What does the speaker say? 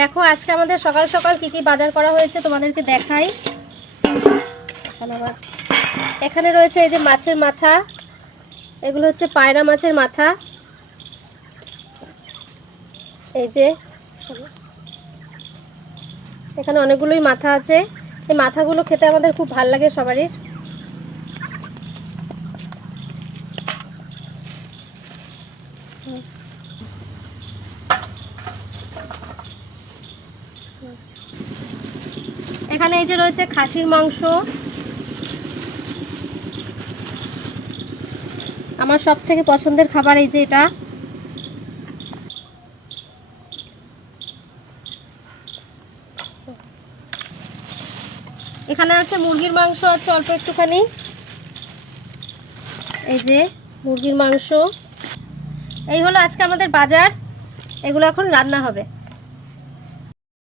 দেখো আজকে আমাদের সকাল সকাল কি কি বাজার করা হয়েছে তোমাদেরকে দেখাই। এখানে রয়েছে এই যে মাছের মাথা, এগুলো হচ্ছে পায়রা মাছের মাথা। এই যে এখানে অনেকগুলোই মাথা আছে। এই মাথাগুলো খেতে আমাদের খুব ভালো লাগে সবারই। এখানে এই যে রয়েছে খাসির মাংস, আমার সব থেকে পছন্দের খাবার এই যে এটা। এখানে আছে মুরগির মাংস, আছে অল্প একটুখানি। এই যে মুরগির মাংস। এই হলো আজকে আমাদের বাজার, এগুলো এখন রান্না হবে।